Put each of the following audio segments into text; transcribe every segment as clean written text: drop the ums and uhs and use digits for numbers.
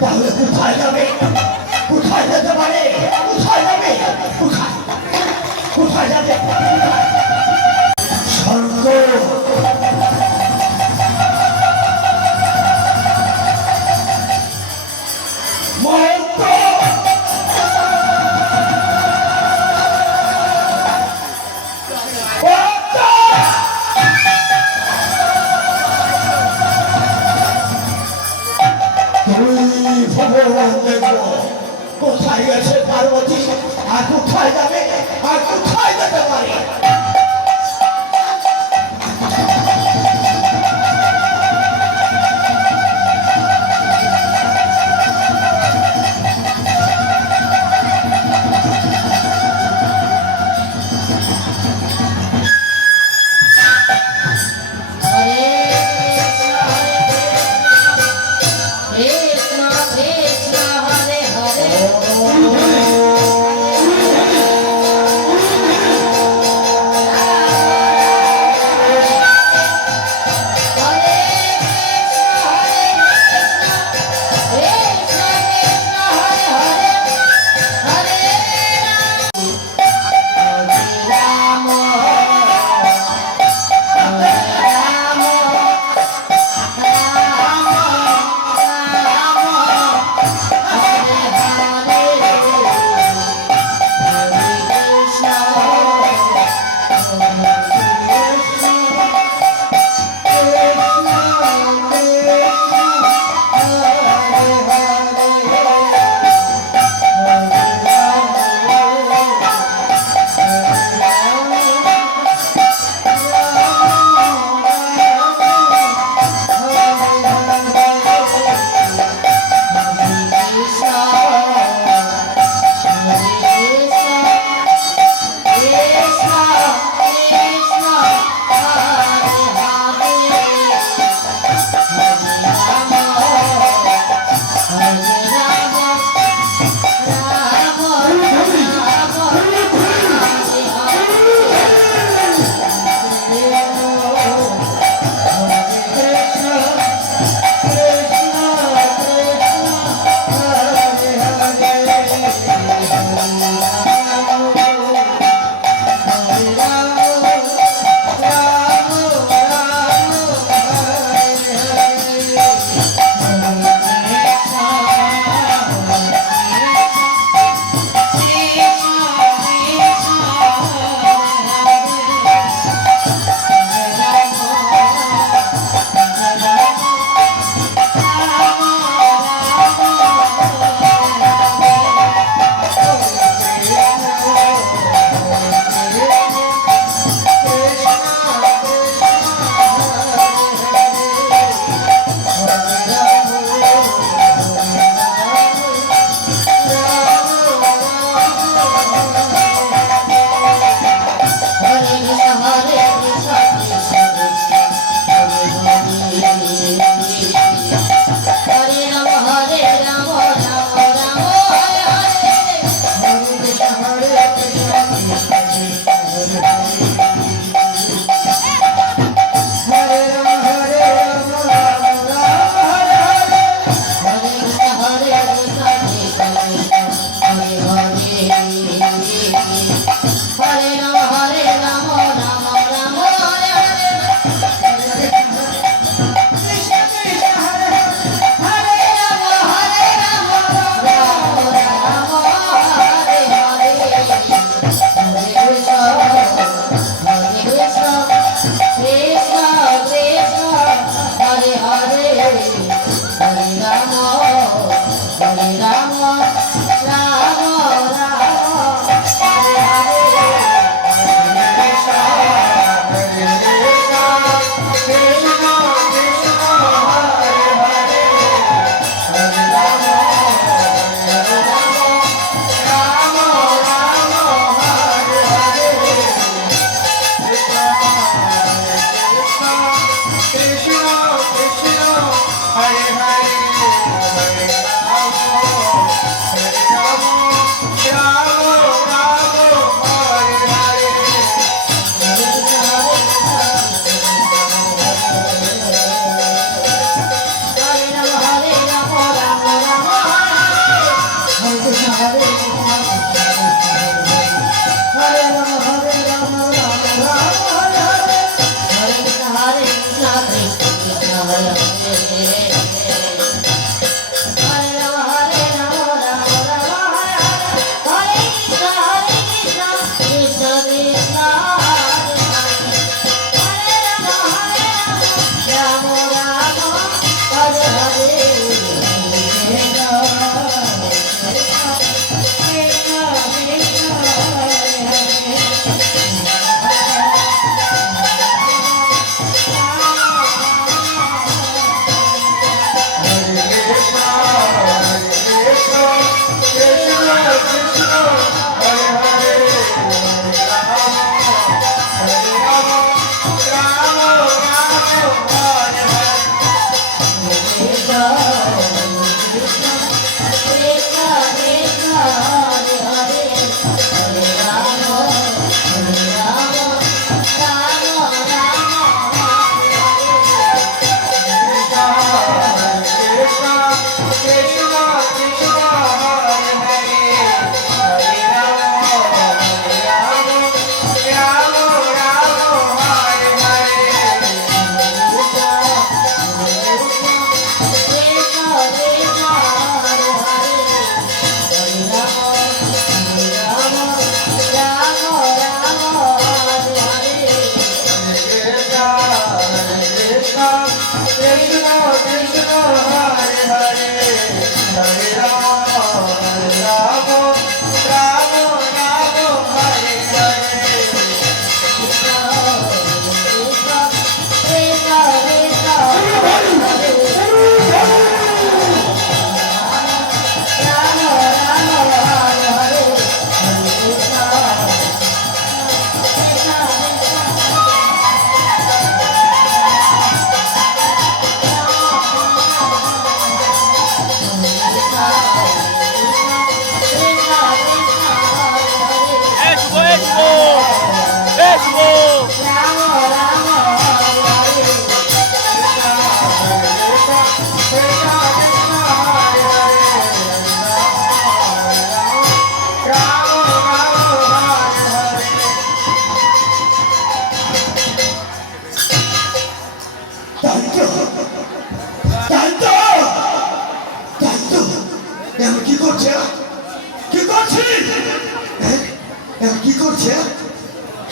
তাহলে কোথায় যাবে? কোথায় যেতে পারে? কোথায় যাবে? কোথায় কোথায় যাবে? স্বর্গ কোথায় গেছে পার্বতী? আর কোথায় যাবে? আর কোথায় যেতে পারে?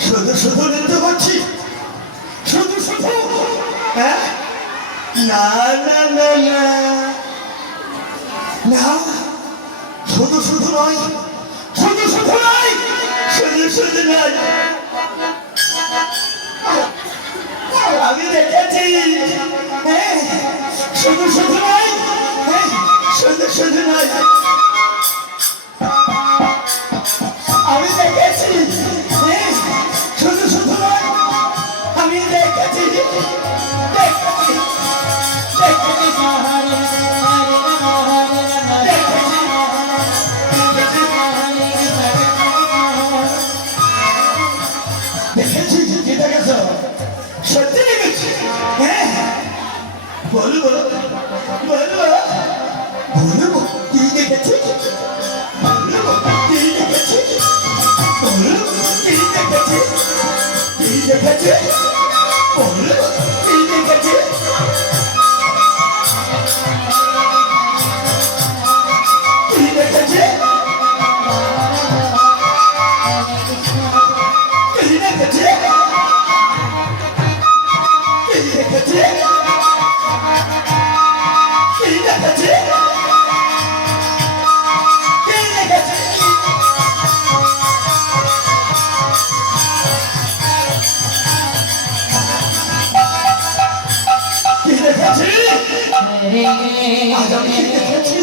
শুধু শুধু নিতে পারছি, শুধু শুধু হ্যাঁ, না না না না না, শুধু শুধু নয়, শুধু শুধু নয়, শুধু শুধু নয়, আমি দেখেছি, হ্যাঁ, শুধু শুধু নয়, হ্যাঁ, শুধু শুধু নয়, আমি দেখেছি, শুধু শুধু নয়, আমি দেখেছি, দেখেছি, দেখেছি, জিতে গেছো, সত্যি দেখেছি, হ্যাঁ, বলবো বলবো বলবো কি দেখেছি, বলবো কি দেখেছি, বলবো কি দেখেছি, কি দেখেছি, বলবো কি দেখেছি, কি দেখেছি, কি দেখেছি, কি দেখেছি, কি দেখেছি, কি দেখেছি, কি দেখেছি, আজ আমি কি দেখেছি,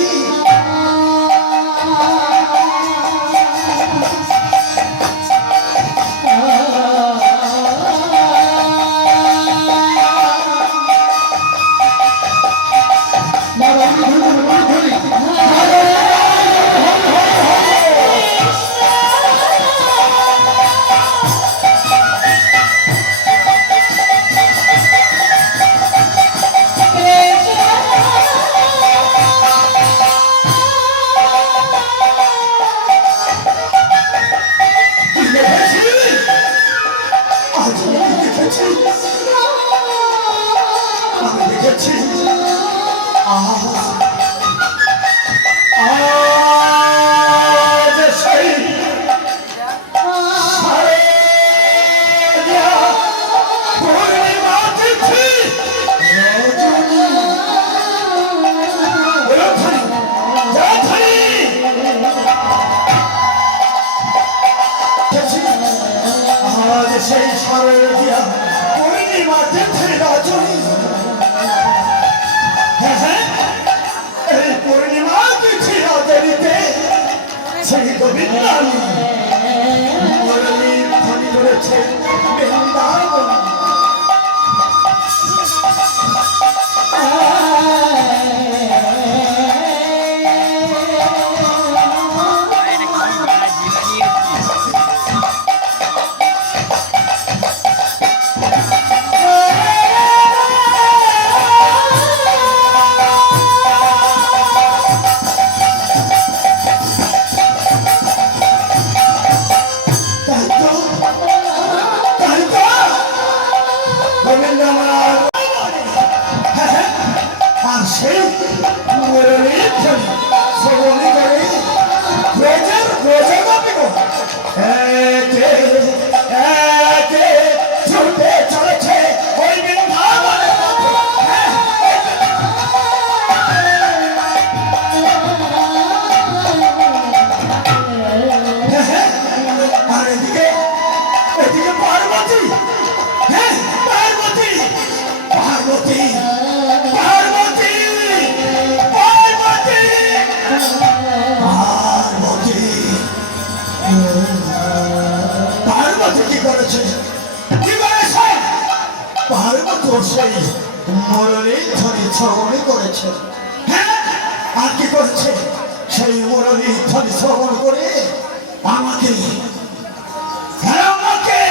সেই গোবিন্দ মুরলী ধ্বনি করেছে বৃন্দাবন। আর সেই মুরলীর ধ্বনি শ্রবণী করে ব্রজের ব্রজগামী একে একে ছুটে চলেছে ওই বৃন্দাবনের পথে। আর এদিকে এদিকে পার্বতী, হ্যাঁ পার্বতী পার্বতী পার্বতী পার্বতী পার্বতী পার্বতী কি করেছে, কি করেছে? পার্বতী সেই মুরলীর ধ্বনি শ্রবণ করেছে। হ্যাঁ আর কি করেছে? সেই মুরলীর ধ্বনি শ্রবণ করে আমাকে আমাকে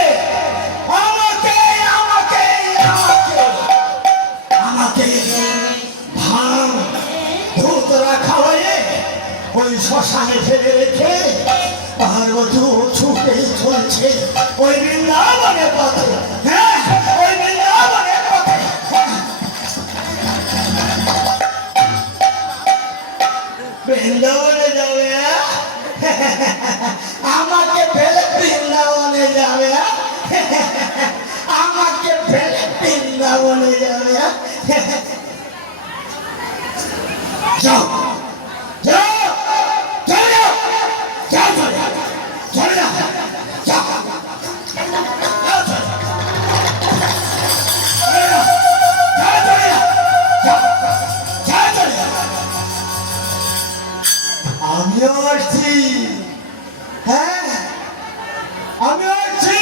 আমাকে আমাকে আমাকে আমাকে ভাঙ ভূতরা খাওয়ায়ে ওই শ্মশানে ফেলে রেখে পার্বতী ছুটে চলছে ওই বৃন্দাবনের পথে। হ্যাঁ ওই বৃন্দাবনের পথে। বৃন্দাবনে যাবে, আমাকে ফেলে বৃন্দাবনে যাবে, আমাকে ফেলে বৃন্দাবনে যাবে। যাও যাও চলে যাও, যাও চলে যাও, চলে যাও, যাও আমিও আসছি। হ্যাঁ আমিও আসছি।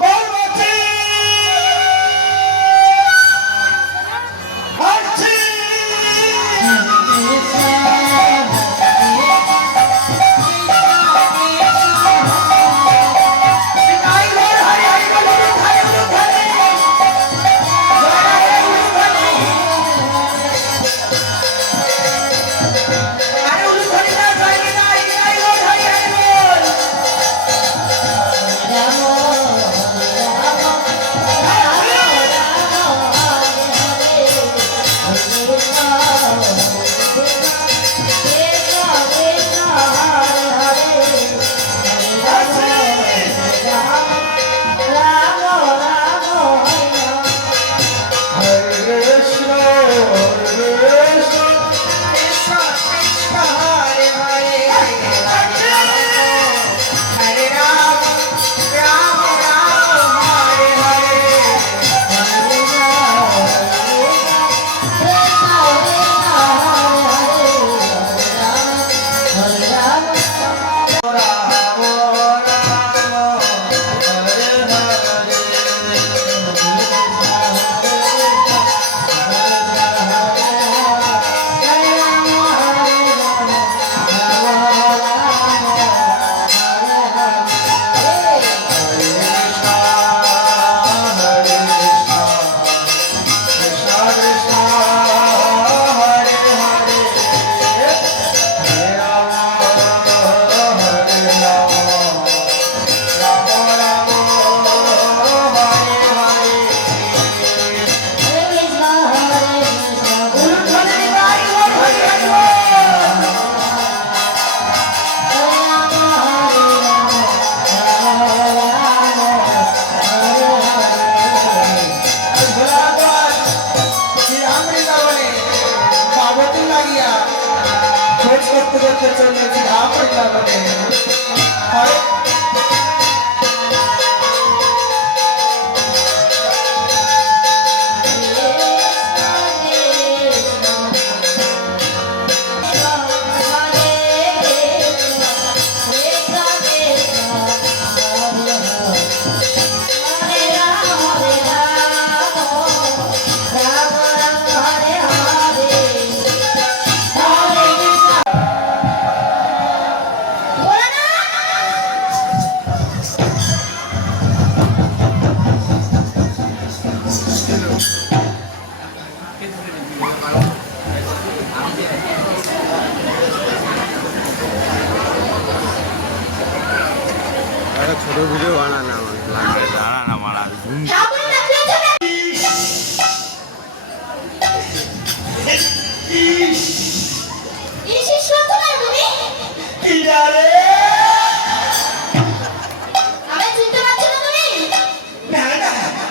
পার্বতী আসছি। করতে চলেছি ভিডিও বানানো আমার লাগবে, দাঁড়া না মারা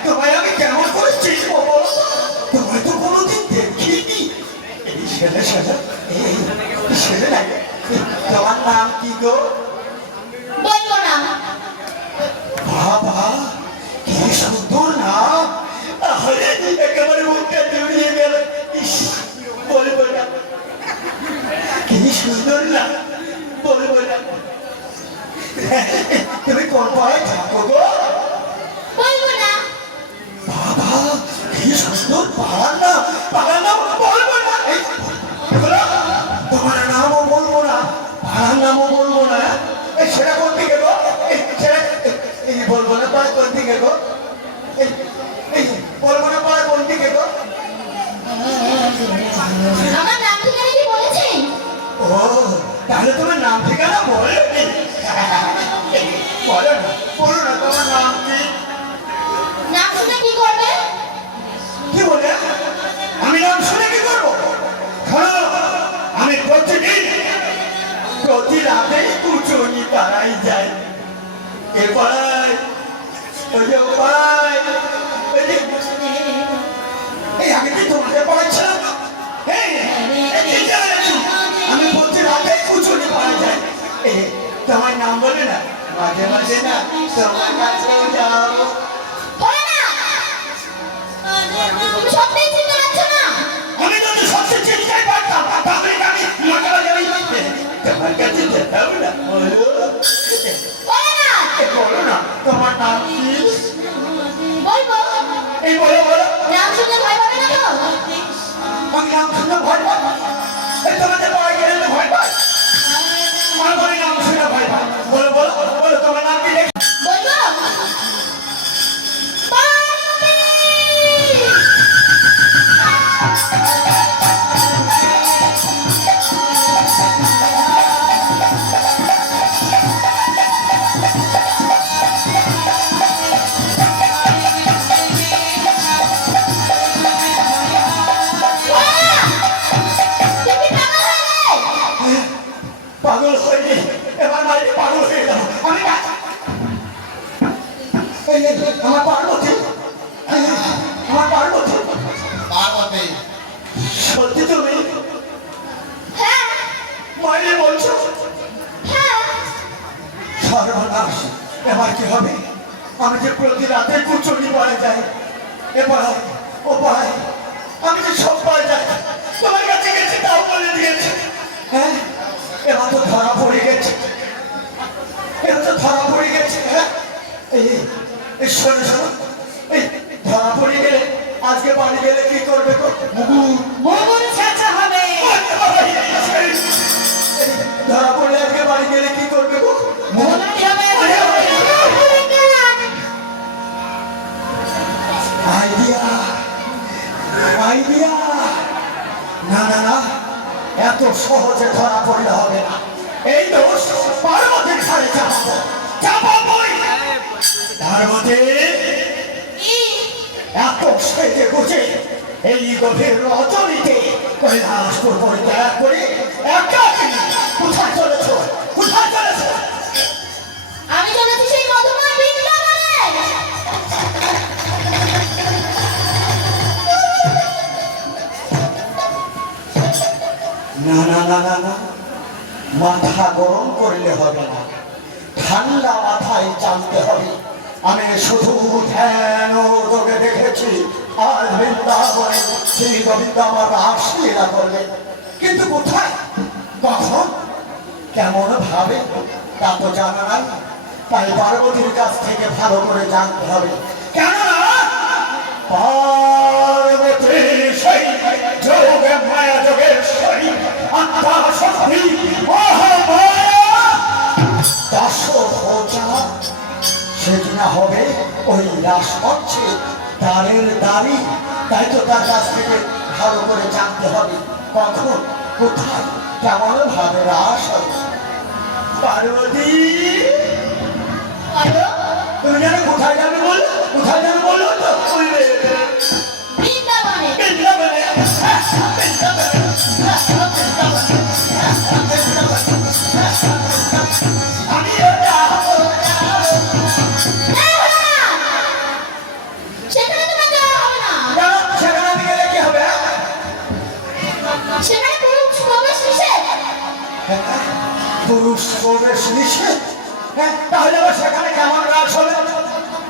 তোমায় আমি কেমন করে চিনবো বলো তো? তোমায় তো কোনোদিন দেখিনি। এই ছেলে ছেলে এই ছেলে নাই। তোমার নাম কি গো? বলবো না। বাবা কি সুন্দর নাম। আরে একেবারে মুখটা জুড়িয়ে গেল। ইস, বলবো না। কি সুন্দর নাম, বলবো না। তুমি কোন পাড়ায় থাকো গো? বলবো না। বাবা কি সুন্দর পাড়ার নাম, পাড়ার নাম বলবো না। এই, বলো, তোমার নামও বলবো না, পাড়ার নামও বলবো না। এই সেটা কোন দিকে গো? এই সেটা এই বলবো না পাড়া কোন দিকে গো? এই এই বলবো না পাড়া কোন দিকে গো? আমার নাম ঠিকানা কি বলেছেন? ও তাহলে তোমার নাম ঠিকানা বলো। বলো না, বলো না তোমার নাম কি? নাম শুনে কি করবে? কি বলে? আমি নাম শুনে কি করবো? শোনো, আমি প্রতিদিন প্রতি রাতে কুচুনি পাড়াই যাই। এ পাড়ায় ওই যে পাড়ায় এই আমি কি তোমাদের পাড়ায় ছিলাম? আমি প্রতি রাতে কুচুনি পাড়ায় যাই। তোমার নাম বলে না, মাঝে মাঝে না তোমার কাছেও যাও। বলে না। তুমি সত্যিই চিনতে পারছো না? আমি যদি সত্যি চিন্তাই পারতাম তাহলে আমি মাঝে মাঝে ওই তোমার কাছে যেতাম না। বলো বলে না। বলো না তোমার নাম কি? বলবো। এই বলো বলো। নাম শুনলে ভয় পাবে না তো? আমি নাম শুনে ভয় পাই। এই তোমাদের পাড়ায় গেলে ভয় পাই। আমার বলে নাম শুনে ভয় পাই। বলো বলো বলো তোমার নাম কি? বলবো। পার্বতী। তুমি পাগল পাগল হয়ে গেলে? হয়নি, এবার মাইকে পাগল হয়ে যাবো। আমি এই আমার পার্বতী, আমার পার্বতী। পার্বতী সত্যি তুমি হ্যাঁ। মাইনে বলছো? হ্যাঁ। সর্বনাশ, এবার কি হবে? আমি যে প্রতি রাতে কুচুরি পাড়ে যাই, এ পাড়ায় ও পাড়ায়, আমি যে সব পাড়ে যাই, তোমার কাছে গেছি তাও বলে দিয়েছে। হ্যাঁ, এবার তো ধরা পড়ে গেছে, এবার তো ধরা পড়ে গেছে। হ্যাঁ, এই শোনো শোনো, এই ধরা পড়ে গেলে আজকে বাড়ি গেলে কি করবে গো? মুগুর ছেঁচা হবে। ধরা পড়লে আজকে বাড়ি গেলে কি করবে গো? মুগুরি হবে। Idea, idea. না না না, এত সহজে ধরা পড়লে হবে না। এই দোষ পার্বতীর ঘাড়ে চাপাবো, চাপাবোই। পার্বতী কি? এত সেজে গুজে এই গভীর রজনীতে কৈলাসপুর পরিত্যাগ করে একাকী কোথায় চলেছ? কোথায় চলেছ? আমি চলেছি সেই মধুময় বৃন্দাবনে। না না না না না, মাথা গরম করলে হবে না, ঠান্ডা মাথায় জানতে হবে। আমি শুধু ধ্যান ও যোগে দেখেছি আর বৃন্দাবনে শ্রী গোবিন্দ আমার রাসলীলা করলেন, কিন্তু কোথায়, কখন, কেমন ভাবে তা তো জানা নাই। তাই পার্বতীর কাছ থেকে ভালো করে জানতে হবে। কেননা পার্বতী সেই যোগে মায়া যোগেশ্বরী আত্মা শক্তি মহামায়া দশভুজা। সেদিনা হবে ওই রাস হচ্ছে দ্বারের দাড়ি। তাই তো তার কাছ থেকে ভালো করে জানতে হবে কখন, কোথায়, কেমন ভাবে রাস হবে। পার্বতী বলো তুমি জানো কোথায় যাবে বললো? কোথায় যাবে বললো তো? বলবে বৃন্দাবনে। বৃন্দাবনে। আমিও যাবো। না, না, সেখানে তোমার যাওয়া হবে না। কেন? সেখানে আমি গেলে কি হবে? সেখানে পুরুষ প্রবেশ নিষেধ। পুরুষ প্রবেশ নিষেধ? হ্যাঁ, তাহলে আবার সেখানে কেমন রাস হবে?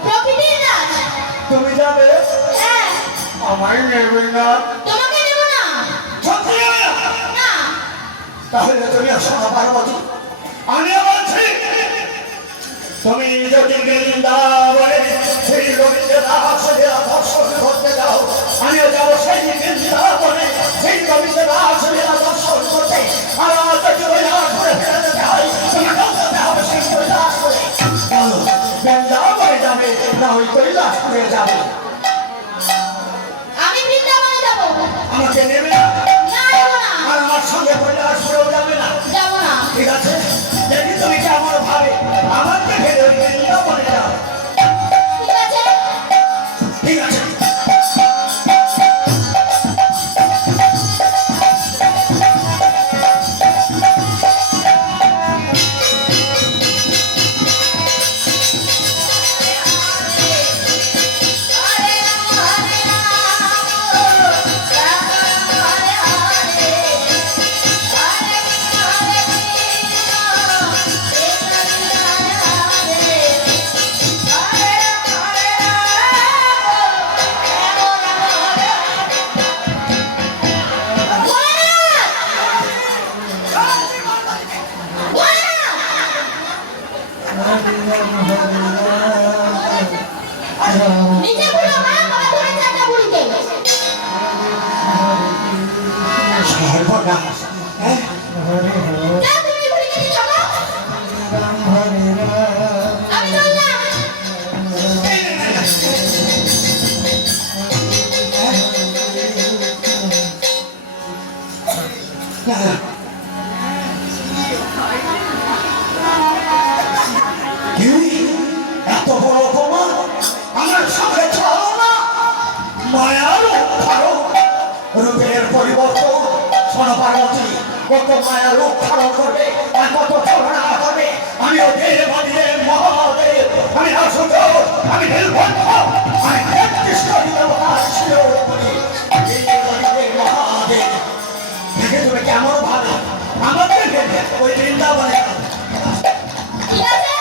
প্রকৃতির রাজ। তুমি যাবে? হ্যাঁ, আমায় নেবে না। তোমাকে নেব না। সত্যি নেবে না? না, তাহলে তুমি আসো না পার্বতী। আমিও বলছি তুমি যদি বৃন্দাবনে সেই রবীন্দ্র দাস দর্শন করতে যাও, আমিও যাবো সেই বৃন্দাবনে সেই রবীন্দ্র দাস দর্শন করতে। আর আমার যদি কৈলাস করে ফেরাতে হয়, তোমাকেও যেতে হবে সেই কৈলাস করে। বলো, বৃন্দাবনে যাবে না ওই কৈলাস করে যাবে? আমি বৃন্দাবনে যাব। আমাকে নেবে না? না, নেব না। আর আমার সঙ্গে কৈলাস করেও যাবে না? যাব না। ঠিক আছে, দেখি তুমি কেমন ভাবে আমার দেখে বৃন্দাবনে যাও। ঠিক আছে। ঠিক আছে। হরে রাম, হরে রাম, রাম রাম, হরে হরে, হরে কৃষ্ণ, হরে কৃষ্ণ, কৃষ্ণ কৃষ্ণ, হরে হরে, হরে রাম, হরে রাম, রাম রাম, হরে নিজে বুড়ো মা বাবা ধরে চাটা বুড়িতে। সর্বনাশ। হ্যাঁ? যা তুমি বুড়িকে নিয়ে চলো। আমি চললাম। কি? এত বড় অপমান আমার সামনে ছাড়ো না। মায়ার ধারণ, রূপের পরিবর্তন। শোনো পার্বতী, কত মায়া রূপ ধারণ করবে আর কত ছলনা করবে। আমি দেব, আমি দেব মহাদেব, আমি আসুতোষ, আমি নীলকণ্ঠ, আমি কৃষ্ণ দেবতার শিরোমণি। এই দেব মহাদেব দেখে তুমি কেমন ভাবে আমাদের ওই বৃন্দাবনে ঠিক আছে।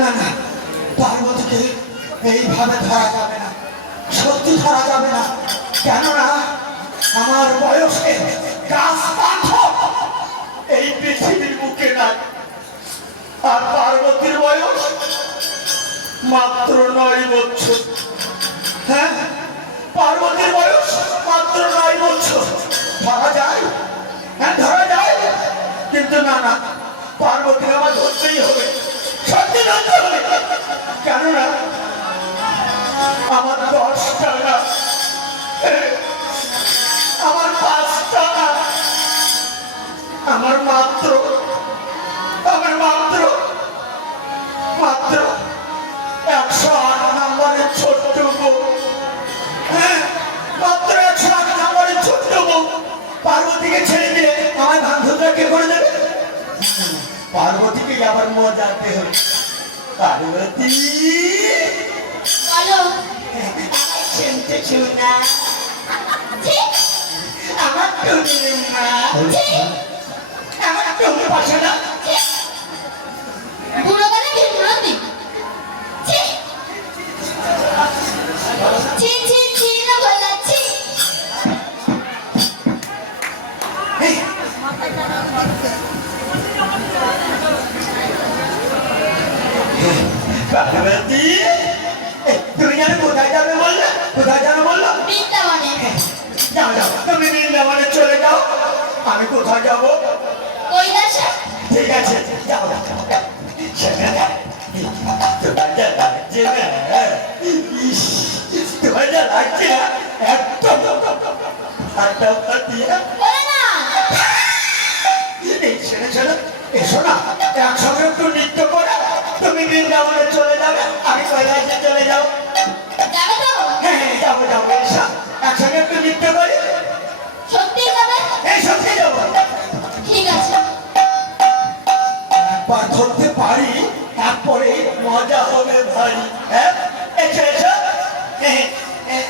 না না, পার্বতীকে এইভাবে ধরা যাবে না, সত্যি ধরা যাবে না। কেননা আমার বয়সে গাছ পাথর এই পৃথিবীর বুকে নাই। আর পার্বতীর বয়স মাত্র 9 বছর। হ্যাঁ, পার্বতীর বয়স মাত্র 9 বছর। ধরা যায়? হ্যাঁ, ধরা যায়। কিন্তু না না, পার্বতী আমার ধরতেই হবে, সত্যি ধরতে হবে। কেননা আমার 10 টাকা, আমার 5 টাকা, আমার মাত্র মাত্র 108 নম্বরের ছোট্ট বউ। হ্যাঁ, মাত্র 108 নম্বরের ছোট্ট বউ পার্বতীকে ছেড়ে দিলে আমার বান্ধবরা কে করে দেবে? পার্বতীকে আবার মজাতে হবে। পার্বতী বলো। চিনতে চুনা ঠিক আমার টুনির মা, ঠিক আমার টুনি পাশে না। পার্বতী, তুমি জানো কোথায় যাবে বললে? কোথায় যাবে বললো? বৃন্দাবনে। যাও যাও, তুমি বৃন্দাবনে চলে যাও। আমি কোথায় যাব? কৈলাসে। ঠিক আছে, যাও যাও। শোনো না, তোমার যা লাগছে না, ইস, তোমার যা লাগছে না, একদম হাতটা উপর দিয়ে। বলে না। এই শোনো শোনো, এসো না, একসঙ্গে একটু নৃত্য করে তুমি বৃন্দাবনে চলে যাবে, আমি কৈলাসে চলে যাও। যাবে তো? হ্যাঁ হ্যাঁ, যাবো যাবো, এসো একসঙ্গে একটু নৃত্য করি। সত্যি যাবে? এই সত্যি যাবো। ঠিক আছে। একবার ধরতে পারি, তারপরে মজা হবে ভারী। হ্যাঁ, এসো এসো। হ্যাঁ, হ্যাঁ।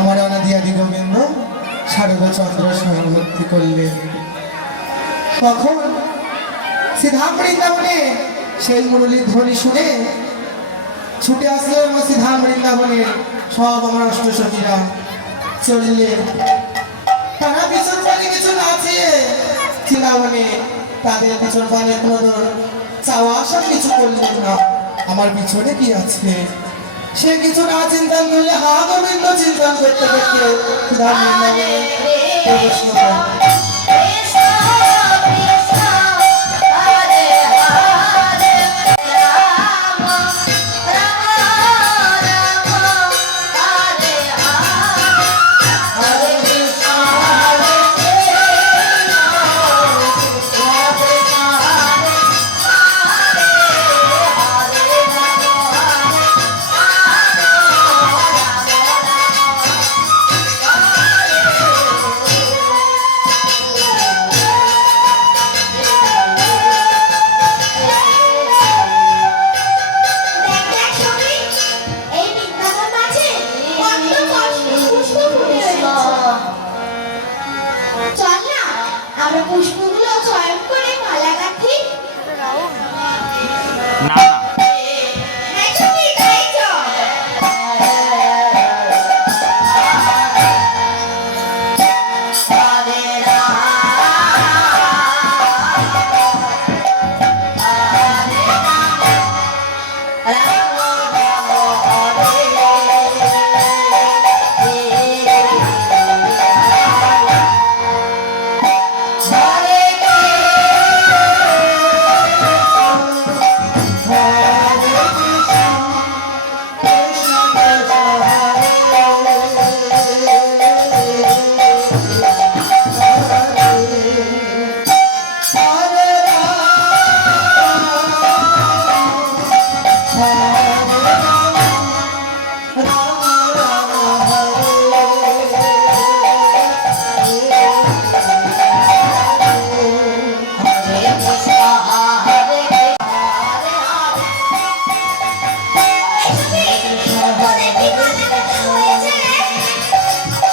আমার অনাদিয়াদি গোবিন্দ শারদচন্দ্র সহবর্তী করলেন। তখন সিধাম বৃন্দাবনে সেই মুরলীর ধ্বনি শুনে ছুটে আসলো এবং সিধাম বৃন্দাবনে সব আমার অষ্টসখীরা চললেন। তারা পিছন পানে কিছু নাচিয়ে বৃন্দাবনে তাদের পিছন পানে কোনো চাওয়া আসা কিছু করলেন না। আমার পিছনে কি আছে সে কিছু না চিন্তা করলে হা গোবিন্দ চিন্তা করতে করতে সিধাম বৃন্দাবনে প্রবেশ করলেন।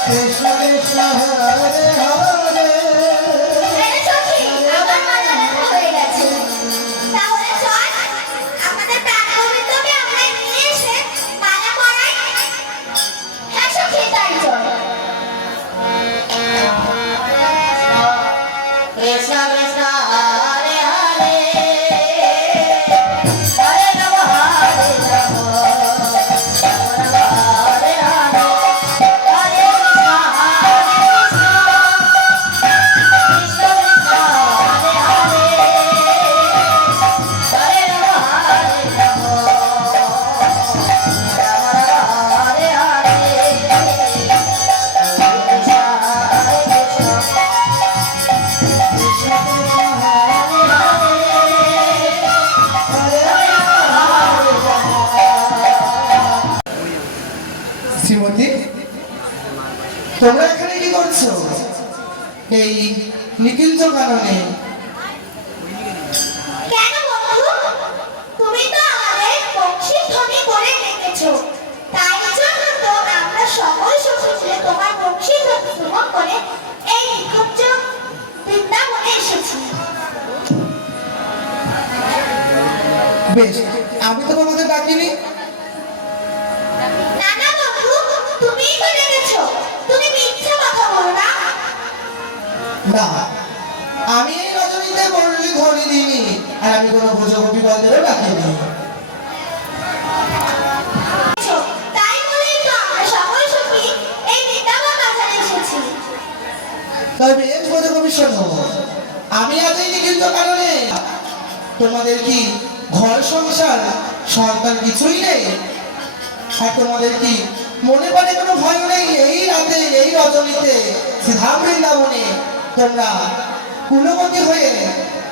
কৃষ্ণ কৃষ্ণ হরে হরে আরে সখী, আমার মালা ব্যথা হয়ে গেছে। তাহলে চল, আমাদের প্রাণ গোবিন্দকে আমরা নিয়ে এসে মালা পরাই। হ্যাঁ সখী, তাই চল। কৃষ্ণ কৃষ্ণ হরে হরে হরে নম হরে নম নম নম হরে হরে হরে কৃষ্ণ কৃষ্ণ কৃষ্ণ হরে হরে হরে নম হরে নম নম নম হরে হরে হরে কৃষ্ণ হরে কৃষ্ণ শ্রীমতী, তোমরা এখানে কি করছো এই নিখিলজ কাননে? কেন বন্ধু? তুমি তো আমাদের বংশী ধ্বনি করে ডেকেছো। তাই জন্য তো আমরা সকল সখী মিলে তোমার বংশী ধ্বনি শ্রবণ করে এই নিকুঞ্জ বৃন্দাবনে এসেছি। বেশ, আমি তো তোমাদের ডাকিনি। না না বন্ধু, তুমিই তো ডেকেছো। তুমি মিথ্যা কথা বলো না। না, আমি এই রজনীতে বরলি ধরে দিইনি, আর আমি কোনো ভোজগোপীগণদেরও ডাকিনি। তাই বলেই তো আমরা সকল সখী এই বৃন্দাবন বাজারে এসেছি। তবে বেশ ভোজগোপী শোনো, আমি আজ এই নিখিলজ কাননে। তোমাদের কি ঘর সংসার সন্তান কিছুই নেই? আর তোমাদের কি মনে পড়ে কোনো ভয় নেই? এই রাতে এই রজনীতে শ্রীধাম বৃন্দাবনে তোমরা কুলবতী হয়ে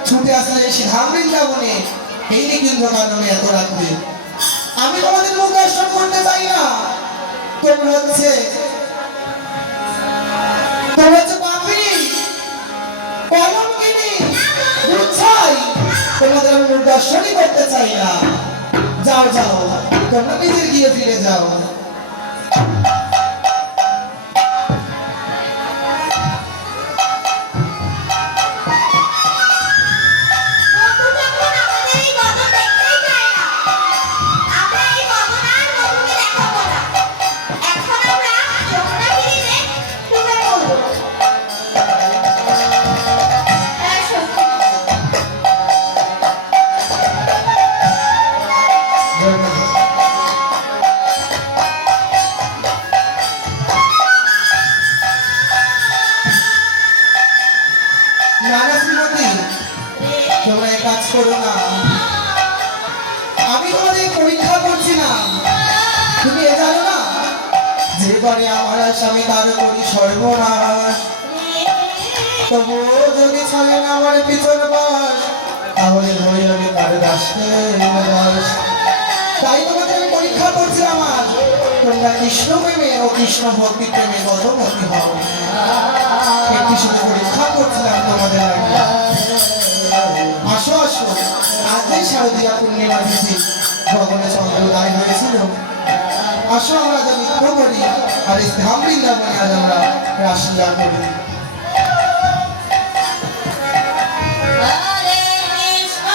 ছুটে আসলে শ্রীধাম বৃন্দাবনে এই নিখিলজ কাননে এত রাত্রে। আমি তোমাদের মুখ দর্শন করতে চাই না। তোমরা হচ্ছে পাপী, কলঙ্কিনী, দুচ্ছাই। তোমাদের আমি মুখ দর্শনই করতে চাই না। যাও যাও, তোমরা নিজের গিয়ে ফিরে যাও। বন্ধু যখন আমাদের এই বদন দেখতেই চায় না, আমরা এই বদন আর বধূকে দেখাবো না। এখন আমরা যমুনা তীরে ডুবে পড়বো। হ্যাঁ সখী। নানা শ্রীমতী, তোমরা এই কাজ করো না। আমি তোমাদের পরীক্ষা করছিলাম। তুমি এ জানো না যে করে আমার স্বামী তার করি সর্বনাশ। তবুও যদি ছাড়েন আমার পিছন বাস, তাহলে ধরে আমি তার দাসকে দাস। তাই তোমাদের আমি পরীক্ষা করছিলাম আজ, তোমরা কৃষ্ণ প্রেমে ও কৃষ্ণ ভক্তি প্রেমে গতমতি হও। একটি শুধু পরীক্ষা করছিলাম তোমাদের আগে। আসো আসো, আজই শারদীয়া পূর্ণিমা তিথি, ভগবানের চন্দ্রোদয় হয়েছিল। আসো আমরা আজ নৃত্য করি, আর এই ধাম বৃন্দাবনে আজ আমরা রাসলীলা করি। হরে কৃষ্ণ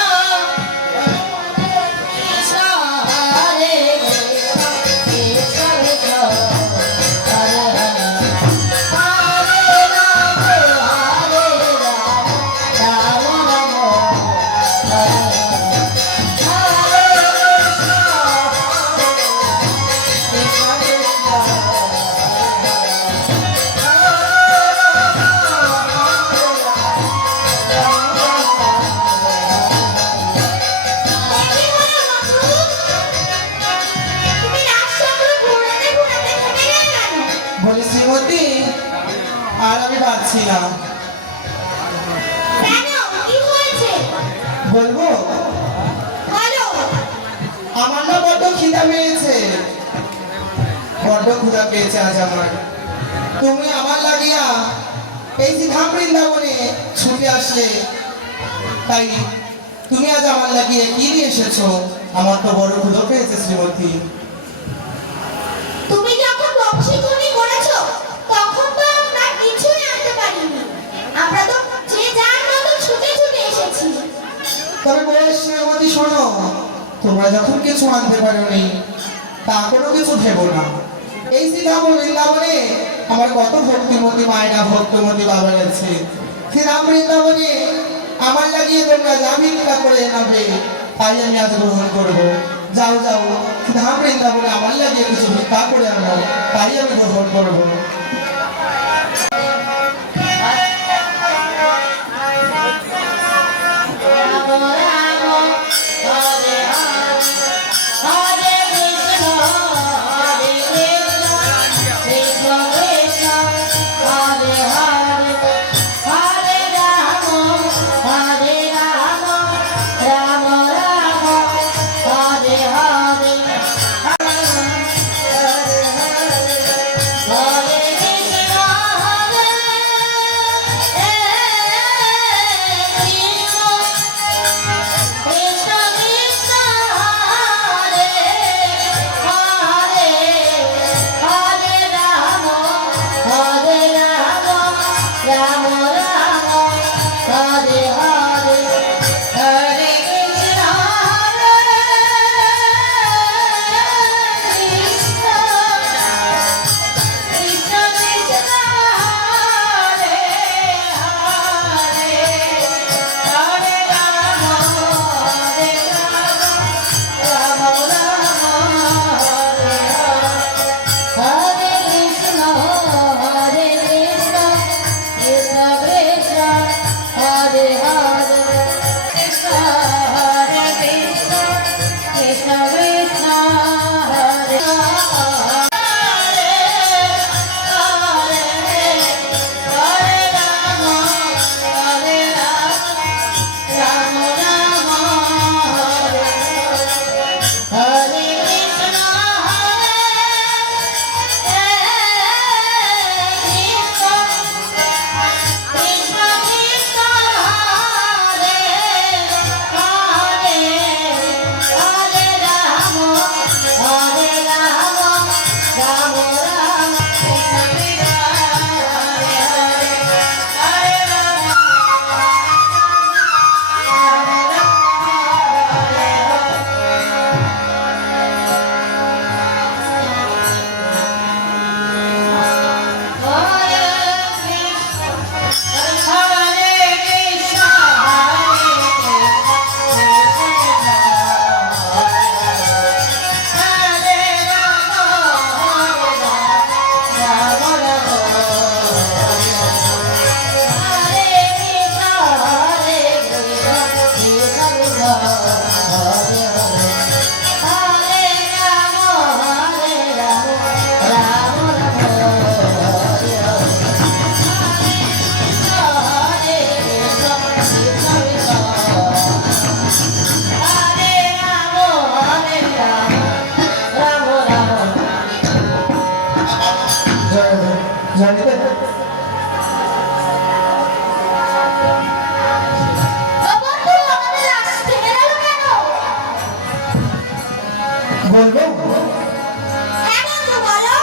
কৃষ্ণ হরে কৃষ্ণ কৃষ্ণ কৃষ্ণ হরে হরে হরে রাম হরে রাম রাম রাম হরে হরে কৃষ্ণ কৃষ্ণ কৃষ্ণ পাচ্ছি না। কেন কি হয়েছে বলবো? বলো। আমার না বড্ড খিদা পেয়েছে, বড্ড ক্ষুধা পেয়েছে আজ আমার। তুমি আমার লাগিয়া এই যে ধাম বৃন্দাবনে ছুটে আসলে, তাই তুমি আজ আমার লাগিয়ে কি নিয়ে এসেছো? আমার তো বড় ক্ষুধা পেয়েছে শ্রীমতী। তুমি যখন বংশীধ্বনি করেছো তখন তো আমরা কিছুই আনতে পারিনি। আমরা তো যে যার মতো ছুটে ছুটে এসেছি। তবে বয়স শ্রীমতী শোনো, তোমরা যখন কিছু আনতে পারোনি তা কোনো কিছু ভেবো না। এই শ্রীধাম বৃন্দাবনে আমার কত ভক্তিমতী মায়েরা ভক্তমতী বাবা আছে। শ্রীধাম বৃন্দাবনে আমার লাগিয়ে তোমরা যা ভিক্ষা করে নেবে তাই আমি আজ গ্রহণ করবো। যাও যাও, শ্রীধাম বৃন্দাবনে আমার লাগিয়ে কিছু ভিক্ষা করে আনো, তাই আমি গ্রহণ করবো। ও বন্ধু, আমাদের রাস্তা থেমে গেল কেন? বলবো? হ্যাঁ বন্ধু, বলো।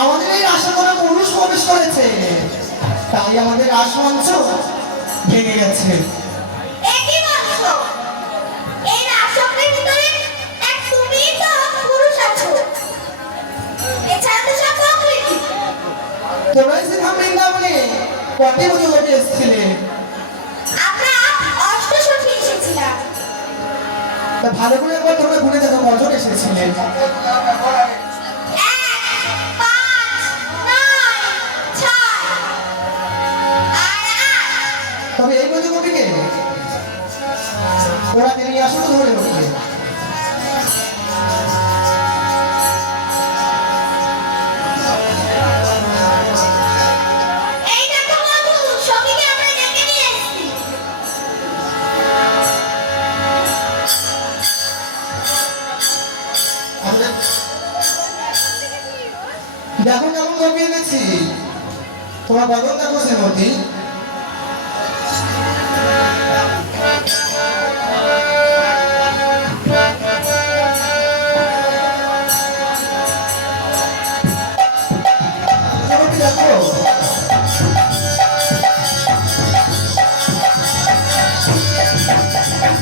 আমাদের এই রাস্তা করে পুরুষ প্রবেশ করেছে, তাই আমাদের রাসমঞ্চ ভেঙে গেছে। এ কি বলছো? এই রাজচক্রের ভিতরে এক তুমিই তো পুরুষ আছো। এছাড়া তো সব প্রকৃতি। তোমরা শ্রীধাম বৃন্দাবনে কত বছর ধরে এসেছিলে? আমরা অষ্টষঠী এসেছিলাম। তা ভালো করে একবার তোমরা ঘুরে দেখো কজন এসেছিলেন। 1, 5, 9, 6 আর 8। তবে এই প্রতিযোগীকে ওরা নিয়ে আসো তো ধরে উঠলে। এই দেখো বন্ধু, দেখো কেমন কবি এনেছি, তোমার বদল দেখো শ্রীমতী। শ্রীমতী দেখো, বন্ধু, তুমি একা কেন?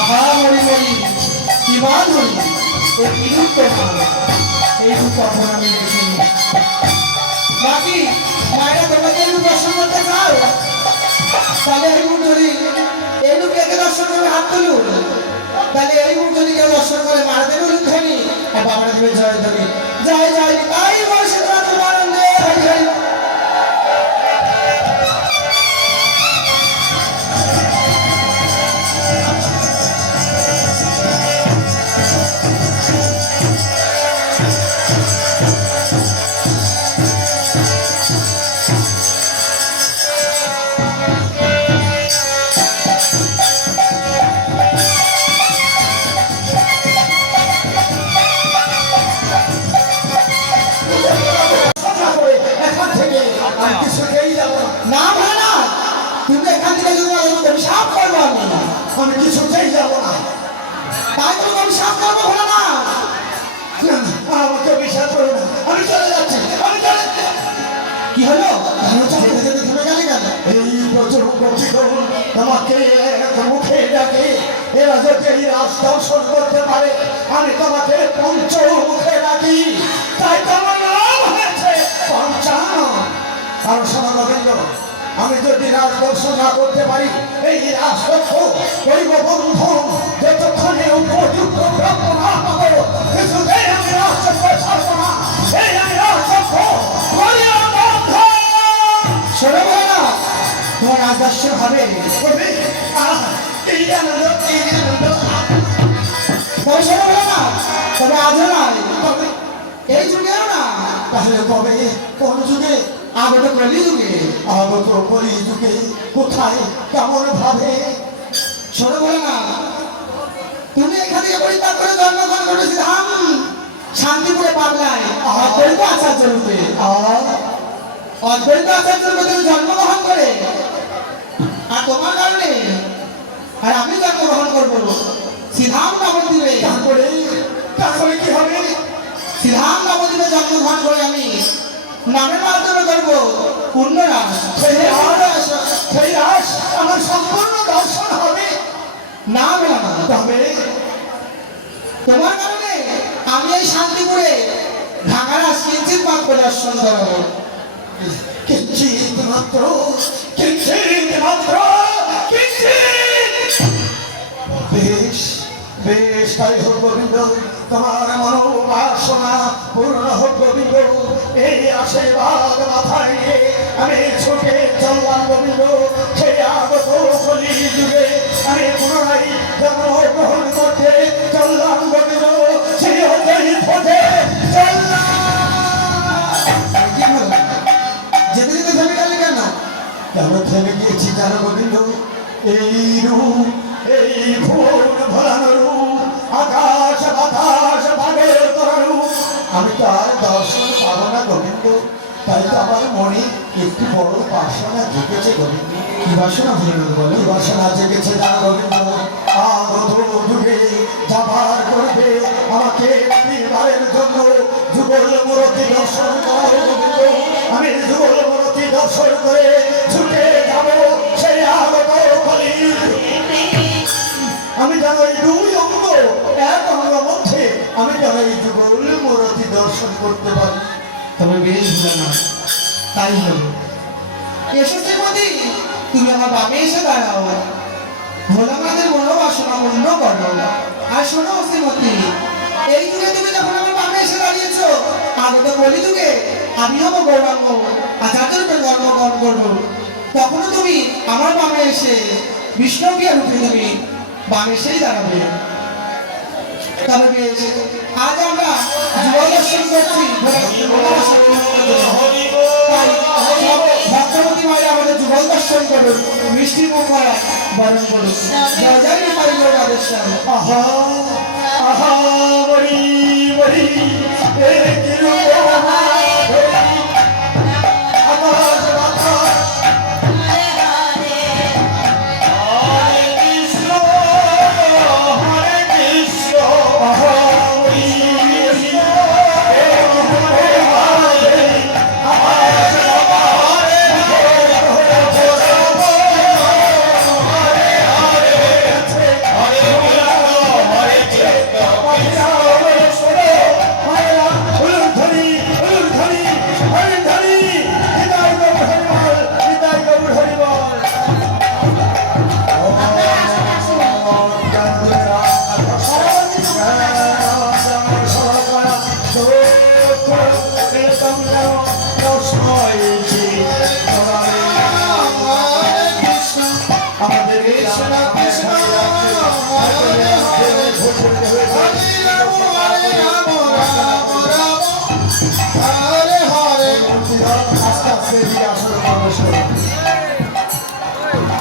আহা মরি মরি কি বাঁধুরি, ও কি রূপ তোমার, এই রূপ কখন আমি দেখিনি। বাকি মায়েরা তোমাকে এই রূপ দর্শন করতে চাও, তাহলে এই রূপ যদি এই রূপ একে দর্শন করে হাত তুলুন, তাহলে এই রূপ যদি কেউ দর্শন করে মারা দেবে উলুধ্বনি আর বাবারা দেবে জয় ধ্বনি। জয় জয় তাই বসে তোমার আনন্দে হরি হরি। কথা বলে এখান থেকে আমি কিছুতেই যাব না। না ভাই না, তুমি এখান থেকে যদি অভিশাপ করবো আমি, আমি কিছুতেই যাব না। তাই তুমি অভিশাপ করবো ভালো না। না, আমাকে বিশ্বাস করো না, আমি চলে যাচ্ছি, আমি চলে কি হলো যেতে যেতে থেমে গেলে কেন? এই প্রচুর গতিকর তোমাকে এক মুখে ডাকে, এরা যদি এই রাস্তা দর্শন করতে পারে, আমি তোমাকে পঞ্চমুখে ডাকি, তাই তোমার নাম হয়েছে পঞ্চানন। আর শোনো গোবিন্দ, আমি যদি রাজ দর্শন না করতে পারি, এই রাজপক্ষ করিব বন্ধু, যতক্ষণে উপযুক্ত ব্রহ্ম না পাবো, কিছুতেই আমি রাজচক্র ছাড়ব না। এই আমি রাজচক্র করিয়া বন্ধ। শোনো ভাই না, তোমার রাজদর্শন হবে, কবি, এই আনন্দ, এই আনন্দ। তবে শোনো ভালো না, তবে আজও নয়, কবে? এই যুগেও না, তাহলে কবে, কোন যুগে? আগত কলি যুগে। আগত কলি যুগে, কোথায়, কেমন ভাবে? শোনো ভালো না, তুমি এখান থেকে পরিত্যাগ করে জন্মগ্রহণ করেছি ধাম শান্তিপুরে পাবনায় অদ্বৈত আচার্য রূপে। আর অদ্বৈত আচার্য রূপে তুমি জন্মগ্রহণ করে, আর তোমার কারণে আর আমি জন্মগ্রহণ করবো শ্রীধাম নবদ্বীপে। তারপরে কি হবে? শ্রীধাম নবদ্বীপে জন্মগ্রহণ করে আমি নামের মাধ্যমে করবো পুণ্যরাজ। সেই রাস আমার সম্পূর্ণ দর্শন হবে। না বেলা না, তবে তোমার কারণে আমি এই শান্তিপুরে ভাঙারাজ কিঞ্চিত মাত্র দর্শন করাবো। কিঞ্চিত মাত্র, কিঞ্চিত মাত্র, কিঞ্চিত। বেশ বেশ, তাই হোক গোবিন্দ, তোমার মনোবাসনা পূর্ণ হোক গোবিন্দ। এই আশীর্বাদ মাথায় নিয়ে আমি ছুটে চললাম গোবিন্দ, সেই আগত কলি যুগে আমি পুনরায় জন্মগ্রহণ করতে চললাম গোবিন্দ, সেই অজয় পথে চললাম। কি হলো? যেতে যেতে থেমে গেলে কেন? কেন থেমে গিয়েছি জানো গোবিন্দ? এই রূপ, এই ফুল ভরানো রূপ, আকাশ বাতাস বাগের তোরা রূপ, আমি তার দর্শন পাবো না গোবিন্দ। তাই তো আমার মনে একটু বড় বাসনা জেগেছে গোবিন্দ। কি বাসনা ভুলে বলো? এই বাসনা জেগেছে জানো গোবিন্দ, আগত যুগে যাবার করবে আমাকে একটিবারের জন্য যুগল মূরতি দর্শন করার গোবিন্দ। আমি যুগল মূরতি দর্শন করে ছুটে যাব সেই আগত কলির। আমি যেন এই দুই অঙ্গ এক অঙ্গ মধ্যে আমি যেন এই যুগল মূরতি দর্শন করতে পারি। তবে বেশ ভুলে না, তাই হবে। এসো শ্রীমতী, তুমি আমার বামে এসে দাঁড়াও, ভোলানাথের মনোবাসনা পূর্ণ করো। আর শোনো শ্রীমতী, এই যুগে তুমি যখন আমার বামে এসে দাঁড়িয়েছো, আগত কলি যুগে আমি হবো গৌরাঙ্গ আচার্য রূপে জন্মগ্রহণ করবো, তখনও তুমি আমার বামে এসে বিষ্ণুকে রূপে তুমি বামে এসেই দাঁড়াবে। তবে বেশ, আজ আমরা যুব দর্শন করছি, তাই সবাই দর্শন করুন, মিষ্টি মুখ করা বরণ করুন। জয় জয় নিতাই গৌর রাধেশ্যাম। আহা আহা বলি বলি এ কি রূপ আকাশ বাতাস হরে হরে হরে কৃষ্ণ আহা বলি বলি এ কি রূপ হরে আকাশ আমাদের কৃষ্ণ কৃষ্ণ আস্তে আস্তে এদিকে আসলে প্রবেশ করুন।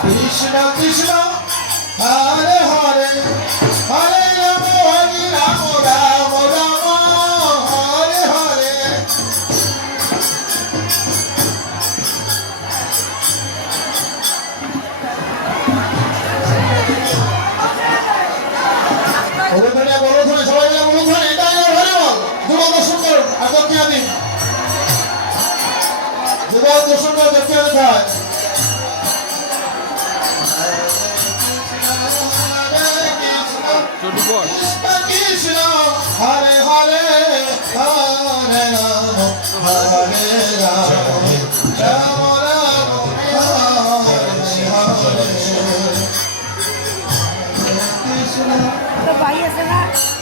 কৃষ্ণ কৃষ্ণ হরে হরে হরে রাম হরে রাম রাম রাম হরে হরে বলুন বলুন সবাই মিলে বলুন এটাই হরে বল দুবার দর্শন করুন আর দক্ষিণা দিন দুবার দর্শন করে দক্ষিণা দিতে হয় ছোট বল কৃষ্ণ হরে হরে হরে রাম হরে রাম রাম রাম হরে হরে কৃষ্ণ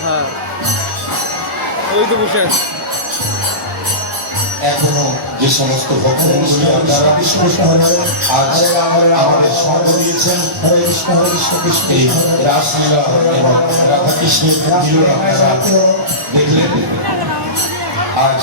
হ্যাঁ ওই তো বসে আছে এখনো যে সমস্ত ভক্তবন্ধুরা আপনারা আজ আমাদের সঙ্গ দিয়েছেন এই রাসলীলা এবং রাধা কৃষ্ণের মিলন আপনারা দেখলেন আজ